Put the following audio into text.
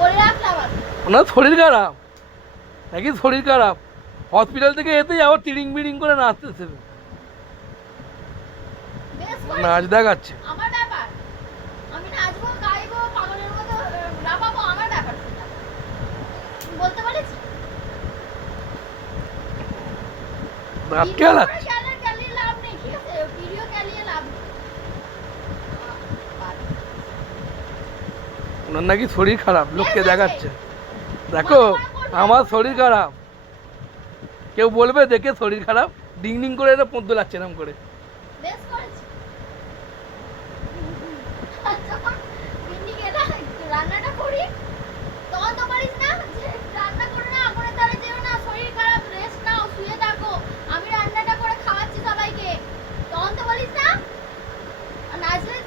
বলে রাখলাম আমি। ওনার শরীর খারাপ নাকি? শরীর খারাপ, হসপিটাল থেকে এতেই আবার তিড়িং বিড়িং করে নাচতেছে, বেশ করেছি। নাচ দেখাচ্ছে। আমার ব্যাপার, আমি নাচবো গাইবো পাগলের মতো রাপাবো, আমার ব্যাপার সেটা। বলতে পারিস নাচ খেলাচ্ছে। ক্যালিয়ে লাভ নেই, ঠিক আছে? ভিডিও ক্যালিয়ে লাভ নেই। ওনার নাকি শরীর খারাপ, লোককে দেখাচ্ছে। দেখো আমার শরীর খারাপ, কেউ বলবে দেখে শরীর খারাপ, ডিং ডিং করে এটা পদ্ম লাগছে এরকম করে। বেশ করেছি। যখন পিন্ডিকে রান্নাটা করি তখন তো বলিস না যে রান্না করে না, আগুনের ধারে যেও না, শরীর খারাপ, রেস্ট নাও, শুয়ে থাকো, আমি রান্নাটা করে খাওয়াচ্ছি সবাইকে, তখন তো বলিস না। আর নাচলে